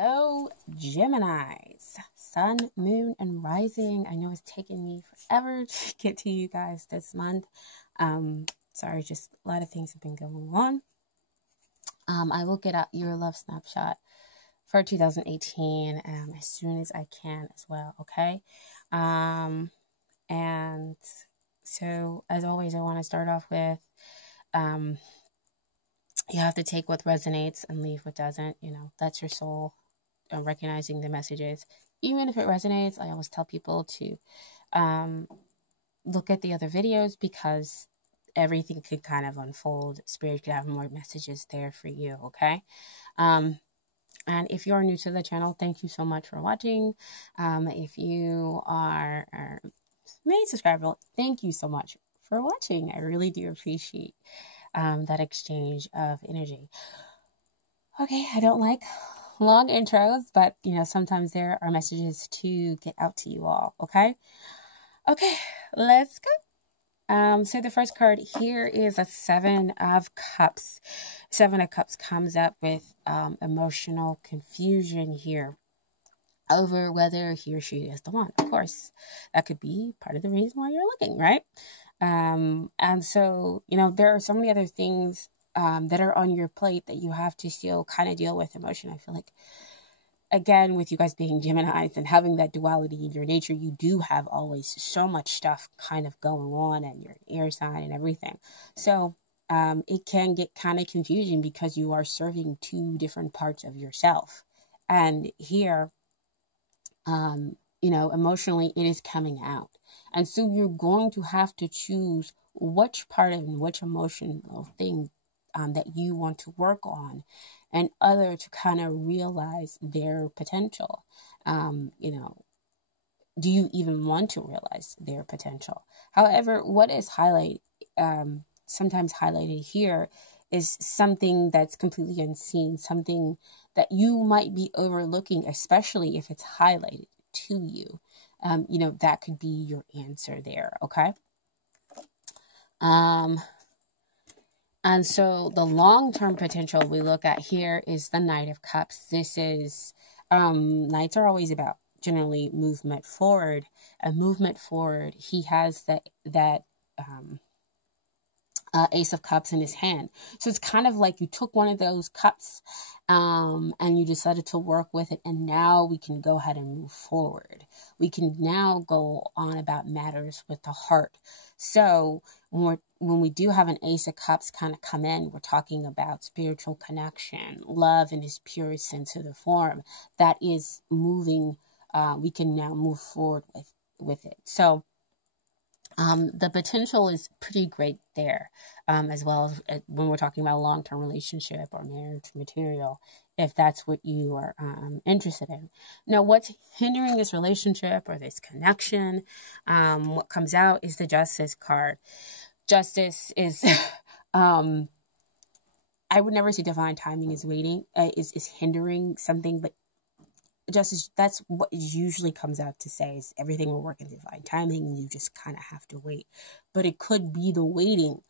Hello, Geminis, sun, moon, and rising. I know it's taken me forever to get to you guys this month. Sorry, just a lot of things have been going on. I will get out your love snapshot for 2018 as soon as I can as well, okay? And so, as always, I want to start off with you have to take what resonates and leave what doesn't. That's your soul recognizing the messages. Even if it resonates, I always tell people to look at the other videos because everything could kind of unfold. Spirit could have more messages there for you, okay? And if you are new to the channel, thank you so much for watching. If you are made subscriber, thank you so much for watching. I really do appreciate that exchange of energy. Okay, I don't like long intros, but sometimes there are messages to get out to you all. Okay, let's go. So the first card here is a 7 of Cups. 7 of Cups comes up with emotional confusion here over whether he or she is the one. Of course, that could be part of the reason why you're looking, right? And so, there are so many other things that are on your plate that you have to still kind of deal with emotion. I feel like, again, with you guys being Geminis and having that duality in your nature, you do have always so much stuff kind of going on, and your air sign and everything. So it can get kind of confusing because you are serving two different parts of yourself. And here, emotionally, it is coming out. And so you're going to have to choose which part of which emotional thing that you want to work on, and other to kind of realize their potential. Do you even want to realize their potential? However, what is sometimes highlighted here is something that's completely unseen, something that you might be overlooking, especially if it's highlighted to you. That could be your answer there, okay? And so the long-term potential we look at here is the Knight of Cups. This is, Knights are always about generally movement forward. A movement forward, he has that Ace of Cups in his hand. So it's kind of like you took one of those cups and you decided to work with it, and now we can go ahead and move forward. We can now go on about matters with the heart. So when we do have an Ace of Cups kind of come in, we're talking about spiritual connection, love in its purest sensitive form that is moving. We can now move forward with it. So the potential is pretty great there, as well as when we're talking about a long-term relationship or marriage material, if that's what you are interested in. Now, what's hindering this relationship or this connection, what comes out is the Justice card. Justice is, I would never say divine timing is waiting, is hindering something, but Justice, that's what it usually comes out to say, is everything will work in divine timing, and you just kind of have to wait. But it could be the waiting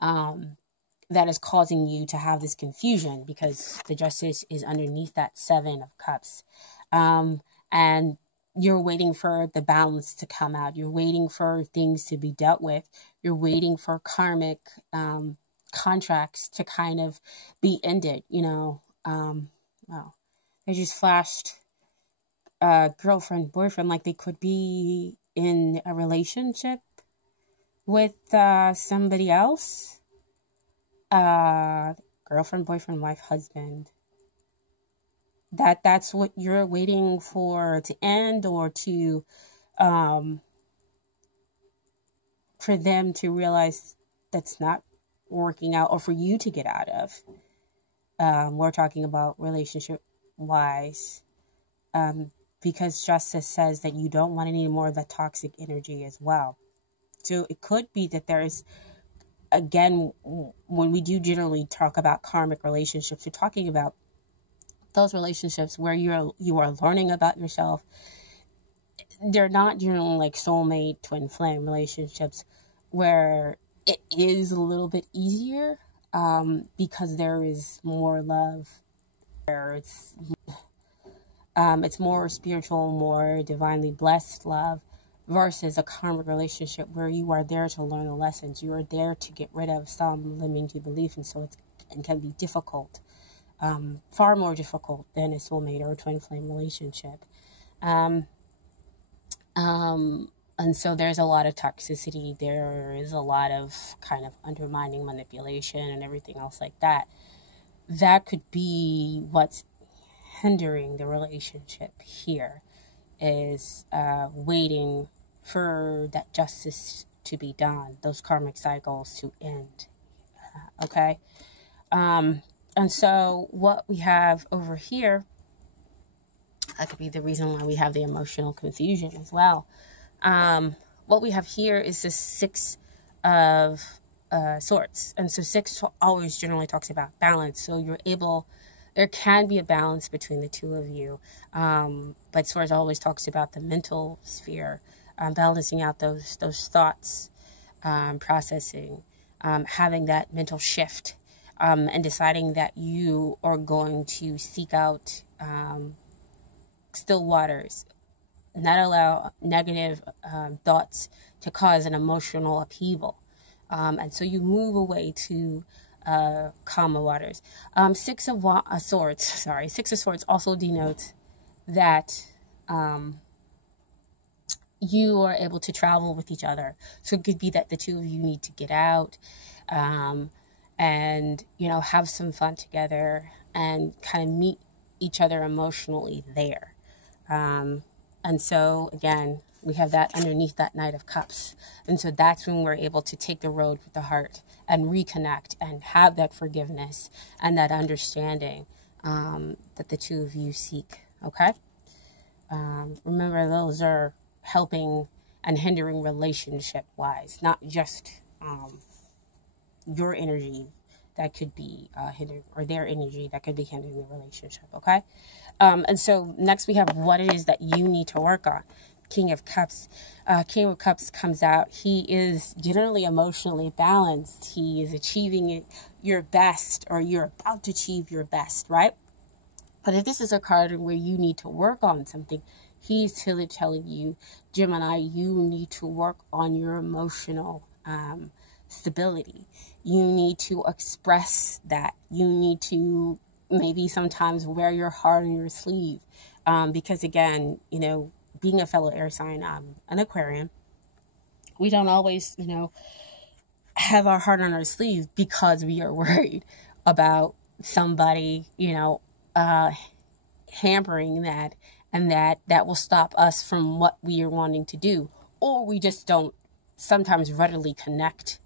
that is causing you to have this confusion, because the Justice is underneath that 7 of Cups. And you're waiting for the balance to come out. You're waiting for things to be dealt with. You're waiting for karmic contracts to kind of be ended, Well, they just flashed girlfriend, boyfriend, like they could be in a relationship with somebody else. Girlfriend, boyfriend, wife, husband. That's what you're waiting for to end, or to for them to realize that's not working out, or for you to get out of. We're talking about relationship wise. Because Justice says that you don't want any more of that toxic energy as well. So it could be that there is, again, when we do generally talk about karmic relationships, we're talking about those relationships where you are learning about yourself. They're not generally like soulmate, twin flame relationships where it is a little bit easier because there is more love. Where it's It's more spiritual, more divinely blessed love versus a karmic relationship where you are there to learn the lessons. You are there to get rid of some limiting belief, and so it can be difficult, far more difficult than a soulmate or a twin flame relationship. And so there's a lot of toxicity. There is a lot of kind of undermining, manipulation, and everything else like that. That could be what's hindering the relationship here, is waiting for that justice to be done, those karmic cycles to end. Okay? And so what we have over here, that could be the reason why we have the emotional confusion as well. What we have here is the Six of Swords. And so six always generally talks about balance. So there can be a balance between the two of you. But Swords always talks about the mental sphere, balancing out those thoughts, processing, having that mental shift, and deciding that you are going to seek out still waters, not allow negative thoughts to cause an emotional upheaval. And so you move away to calmer waters. Six of Swords also denotes that you are able to travel with each other. So it could be that the two of you need to get out and, have some fun together and kind of meet each other emotionally there. And so, again, we have that underneath that Knight of Cups. And so that's when we're able to take the road with the heart and reconnect and have that forgiveness and that understanding that the two of you seek. Okay? Remember, those are helping and hindering relationship-wise, not just your energy that could be hindering, or their energy that could be hindering the relationship. Okay? And so next we have what it is that you need to work on. King of Cups. King of Cups comes out. He is generally emotionally balanced. He is achieving your best, or you're about to achieve your best, right? But if this is a card where you need to work on something, he's telling you, Gemini, you need to work on your emotional stability. You need to express that. You need to maybe sometimes wear your heart on your sleeve. Because again, being a fellow air sign, an Aquarian, we don't always, have our heart on our sleeve because we are worried about somebody, hampering that, and that will stop us from what we are wanting to do. Or we just don't sometimes readily connect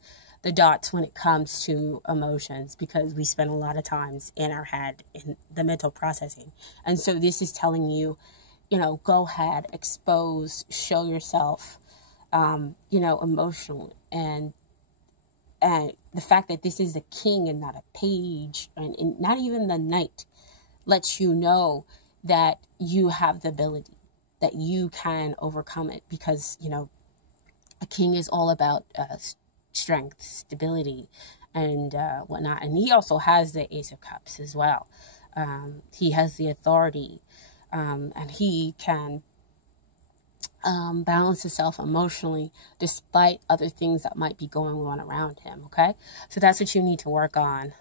the dots when it comes to emotions, because we spend a lot of times in our head in the mental processing. And so this is telling you, go ahead, expose, show yourself, emotional. And the fact that this is a king and not a page, and not even the knight, lets you know that you have the ability, that you can overcome it. Because, a king is all about strength, stability, and whatnot. And he also has the Ace of Cups as well. He has the authority, and he can balance himself emotionally despite other things that might be going on around him. Okay, so that's what you need to work on,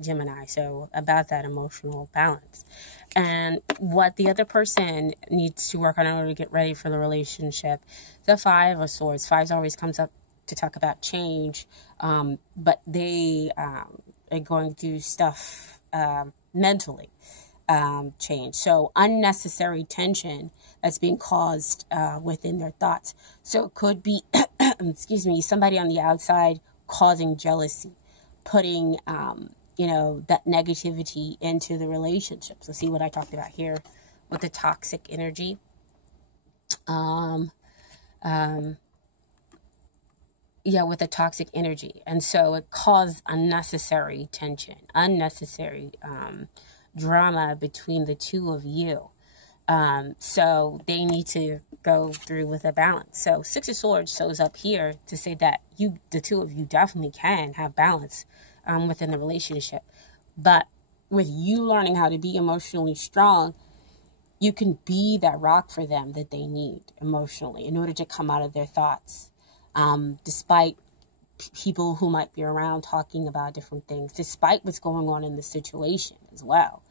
Gemini. So about that emotional balance, and what the other person needs to work on in order to get ready for the relationship. The Five of Swords. Fives always comes up to talk about change, but they are going through stuff mentally. Change. So unnecessary tension that's being caused within their thoughts. So it could be, somebody on the outside causing jealousy, putting, that negativity into the relationship. So see what I talked about here with the toxic energy. With the toxic energy. And so it caused unnecessary tension, unnecessary drama between the two of you. So they need to go through with a balance. So Six of Swords shows up here to say that the two of you definitely can have balance within the relationship. But with you learning how to be emotionally strong, you can be that rock for them that they need emotionally in order to come out of their thoughts, despite people who might be around talking about different things, despite what's going on in the situation as well.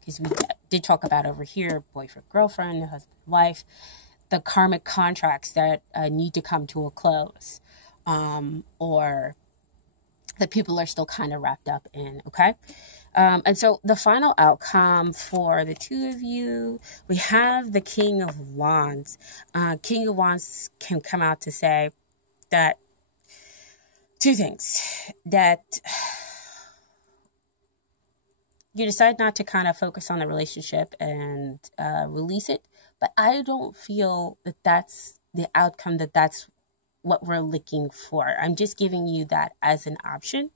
Because we did talk about over here, boyfriend, girlfriend, husband, wife, the karmic contracts that need to come to a close, or that people are still kind of wrapped up in, okay? And so the final outcome for the two of you, we have the King of Wands. King of Wands can come out to say that two things. That you decide not to kind of focus on the relationship and release it. But I don't feel that that's the outcome, that's what we're looking for. I'm just giving you that as an option.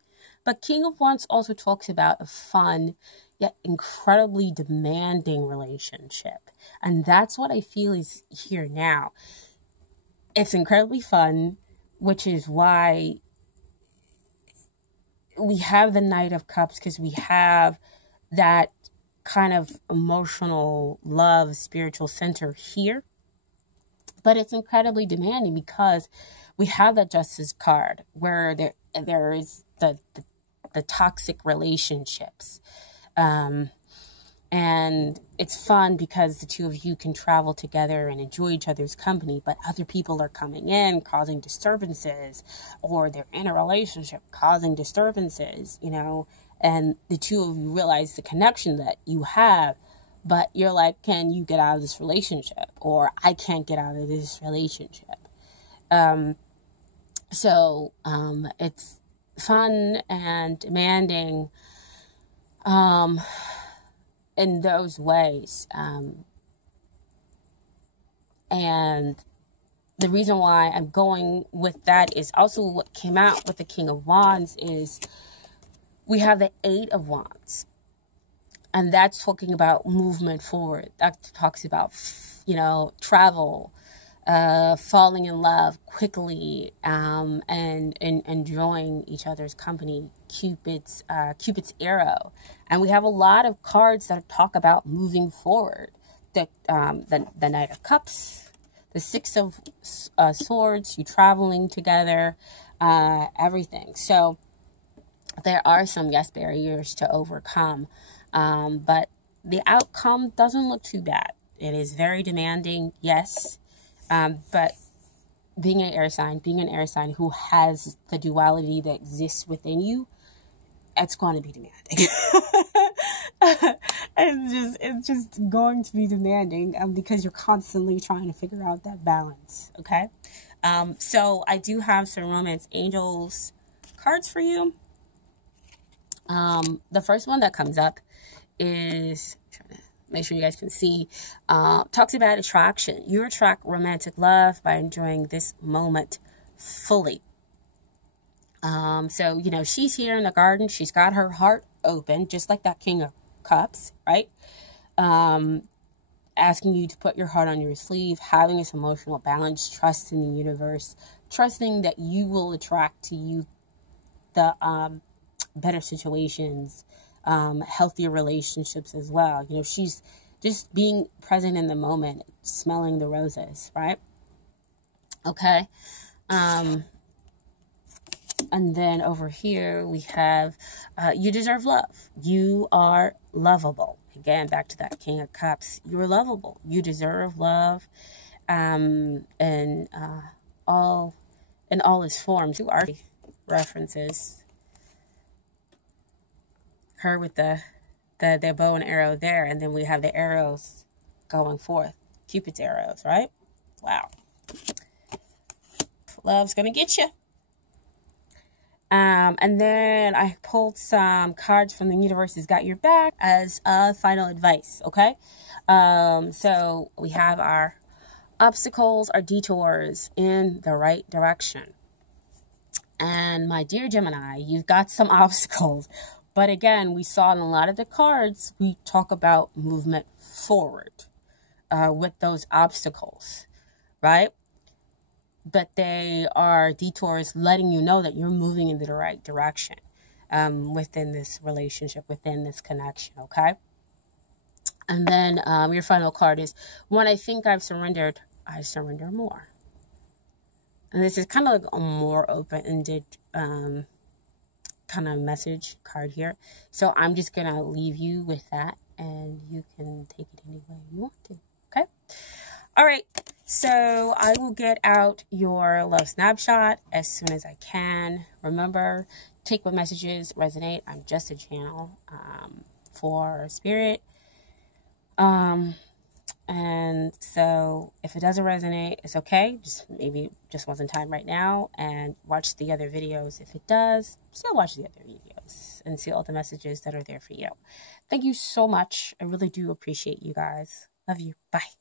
But King of Wands also talks about a fun yet incredibly demanding relationship. And that's what I feel is here now. It's incredibly fun, which is why we have the Knight of Cups, because we have that kind of emotional love, spiritual center here. But it's incredibly demanding because we have that Justice card where there is the toxic relationships. And it's fun because the two of you can travel together and enjoy each other's company, but other people are coming in, causing disturbances, or they're in a relationship causing disturbances, and the two of you realize the connection that you have, but you're like, can you get out of this relationship? Or I can't get out of this relationship. So it's fun and demanding in those ways. And the reason why I'm going with that is also what came out with the King of Wands is we have the Eight of Wands. And that's talking about movement forward. That talks about, travel, falling in love quickly, and enjoying each other's company. Cupid's arrow. And we have a lot of cards that talk about moving forward. The Knight of Cups, the Six of Swords, you traveling together, everything. So there are some, yes, barriers to overcome. But the outcome doesn't look too bad. It is very demanding, yes. But being an air sign who has the duality that exists within you, it's going to be demanding. It's just going to be demanding because you're constantly trying to figure out that balance, okay? So I do have some Romance Angels cards for you. The first one that comes up is, trying to make sure you guys can see, talks about attraction. You attract romantic love by enjoying this moment fully. So, she's here in the garden. She's got her heart open, just like that King of Cups, right? Asking you to put your heart on your sleeve, having this emotional balance, trust in the universe, trusting that you will attract to you the better situations, healthier relationships as well. She's just being present in the moment, smelling the roses, right? Okay. And then over here we have, you deserve love. You are lovable. Again, back to that King of Cups. You're lovable. You deserve love, and all in all its forms. Who are references? Her with the bow and arrow there, and then we have the arrows going forth. Cupid's arrows, right? Wow. Love's gonna get you. And then I pulled some cards from the universe's got your back as final advice, okay? So we have our obstacles, our detours in the right direction. And my dear Gemini, you've got some obstacles. But again, we saw in a lot of the cards, we talk about movement forward with those obstacles, right? But they are detours letting you know that you're moving in the right direction within this relationship, within this connection, okay? And then your final card is, when I think I've surrendered, I surrender more. And this is kind of like a more open-ended kind of message card here. So I'm just going to leave you with that, and you can take it any way you want to. Okay? All right. So I will get out your love snapshot as soon as I can. Remember, take what messages resonate. I'm just a channel for spirit. And so if it doesn't resonate, it's okay. Maybe just wasn't time right now, and watch the other videos. If it does, still watch the other videos and see all the messages that are there for you. Thank you so much. I really do appreciate you guys. Love you. Bye.